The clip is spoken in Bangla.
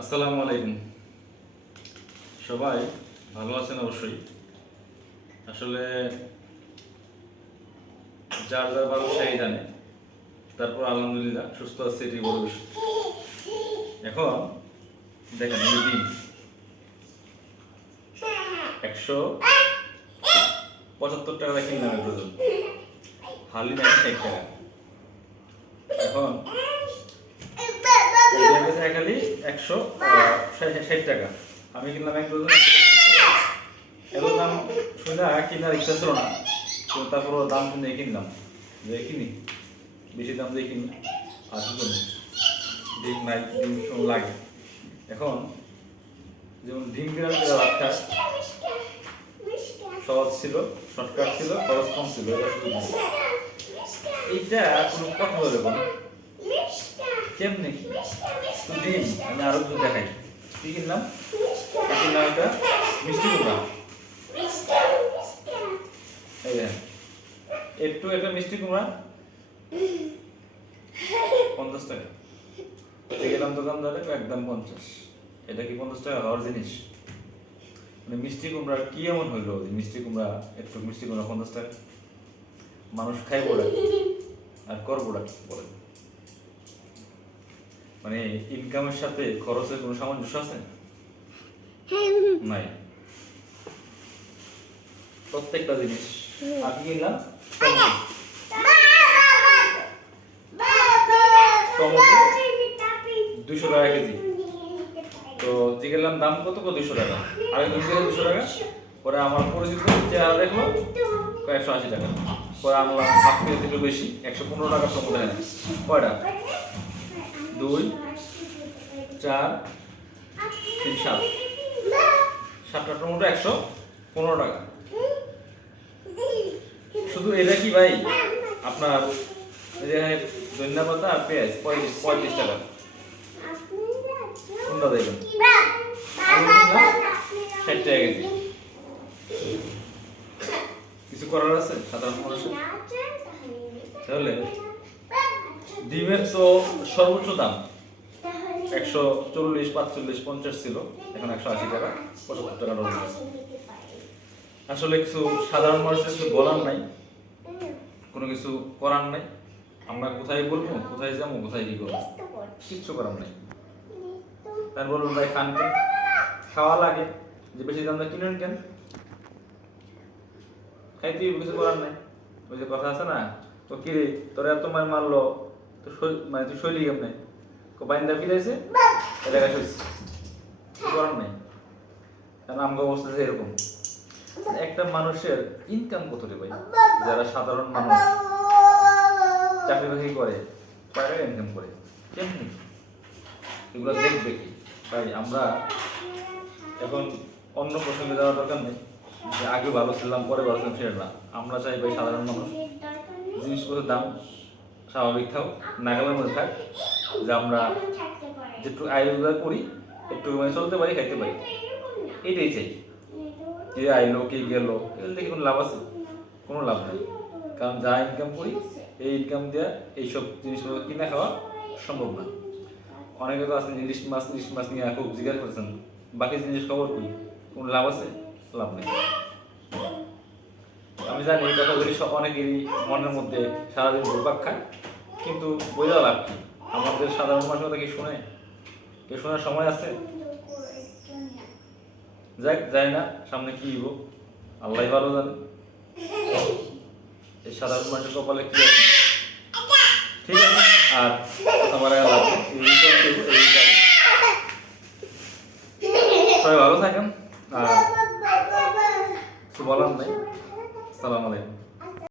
আসসালামু আলাইকুম। সবাই ভালো আছেন অবশ্যই। আসলে যার যার ভালো সেই জানে। তারপর আলহামদুলিল্লাহ সুস্থ আছে, এটি বড় বিষয়। এখন দেখেন দিন একশো পঁচাত্তর টাকা দিয়ে কিনলাম এক হালি নাকি টাকা। এখন গেছে একশো ষাট টাকা। আমি কিনলাম এক ডজন। এত দাম শুনে কেনার ইচ্ছা ছিল না। কিন্তু তারপর দাম শুনে কিনলাম। যে কিনি, বেশি দাম দিয়ে কিনি কি করব? ডিম নাই, ডিম লাগে। এখন যেমন ডিম করে ভাত সহজ ছিল, শর্টকাট ছিল, খরচ কম ছিল, এটা শুধু এইটা কোনো কথা বলে না। কেমনি? তো ডিম আমি আরও কিছু দেখাই। কি কিনলাম? কিনলাম এটা। মিষ্টি কুমড়া। এই একটু একটা মিষ্টি কুমড়া। পঞ্চাশ টাকা। গেলাম দোকানদারে একদম পঞ্চাশ। এটা কি পঞ্চাশ টাকা? হওয়ার জিনিস। মানে মিষ্টি কুমড়া কি এমন হইল যে মিষ্টি কুমড়া একটু মিষ্টি কুমড়া পঞ্চাশ টাকা? মানুষ খাই বলে। আর কর প্রোডাক্ট বলে। মানে ইনকামের সাথে খরচের কোনো সামঞ্জস্য আছে? নাই। প্রত্যেকটা জিনিস। আর কি কিনলাম দুশো টাকা কেজি। তো দাম কত? কত? দুশো টাকা। আগে দুশো টাকা দুশো টাকা। পরে আমার পরিচিত চেহারা দেখল একশো আশি টাকা। পরে আনলাম হাফ কেজি বেশি একশো পনেরো কয়টা? দুই, চার, তিন, সাত। সাতটা টমেটো একশো পনেরো টাকা। শুধু এটা কি ভাই? আপনার ধনিয়া পাতা আর পেঁয়াজ, পঁয়ত্রিশ পঁয়ত্রিশ টাকা। কোনটা দেখবেন ষাট টাকা কেজি। কিছু করার আছে? সাধারণ মানুষের তাহলে ডিমের তো সর্বোচ্চ দাম। একশো চল্লিশ, পাঁচচল্লিশ, পঞ্চাশ ছিল। এখন একশো আশি টাকা, পঁচাত্তর টাকা ডজন আসলে কিছু সাধারণ মানুষের কিছু বলার নাই। কোনো কিছু করার নাই। আমরা কোথায় বলব, কোথায় যাব, কোথায় কি করব? কিচ্ছু করার নাই। তার বলুন ভাই, খান কেন? খাওয়া লাগে। যে বেশি দাম কিনেন কেন? খাইতে কিছু করার নাই। ওই যে কথা আছে না, তো কি রে, তোর এত মার মারলো তো মানে তুই শৈলী কেমনে? বাইন্দা ফিরেছে এলাকা শুয়েছে করার নাই। কারণ আমগো অবস্থা এরকম একটা মানুষের ইনকাম কত রে ভাই? যারা সাধারণ মানুষ চাকরি বাকরি করে কয় ইনকাম করে। কেমনি? এগুলো দেখবে কি? ভাই আমরা এখন অন্য প্রসঙ্গে যাওয়ার দরকার নেই। যে আগে ভালো ছিলাম পরে ভালো ছিলাম সেটা না। আমরা চাই ভাই সাধারণ মানুষ। জিনিসপত্রের দাম স্বাভাবিক থাক, নাগালের মধ্যে থাক, যে আমরা যেটু আয় রোজগার করি একটু মানে চলতে পারি, খাইতে পারি। এটাই চাই। কে আইলো, কে গেল, এগুলো দেখে কোনো লাভ আছে? কোনো লাভ নেই। কারণ যা ইনকাম করি, এই ইনকাম দিয়ে এইসব জিনিসগুলো কিনে খাওয়া সম্ভব না। অনেকে তো আছেন ইলিশ মাছ ইলিশ মাছ নিয়ে খুব জিজ্ঞাসা করছেন বাকি জিনিস খবর করি কোনো লাভ আছে? লাভ নেই। আমি জানি এই কথাগুলি সব অনেকেরই মনের মধ্যে সারাদিন ঘুরপাক খায়, কিন্তু বোঝা লাভ কি? আমাদের সাধারণ মানুষ কথা কি শুনে। কে শোনার সময় আছে? যাক, জানি না, সামনে কি হইব। আল্লাহ ভালো জানে। এই সাধারণ মানুষের কপালে কি আছে? ঠিক আছে, আর আমার। সবাই ভালো থাকেন, আর কিছু বলার নাই। সালাম আলাইকুম।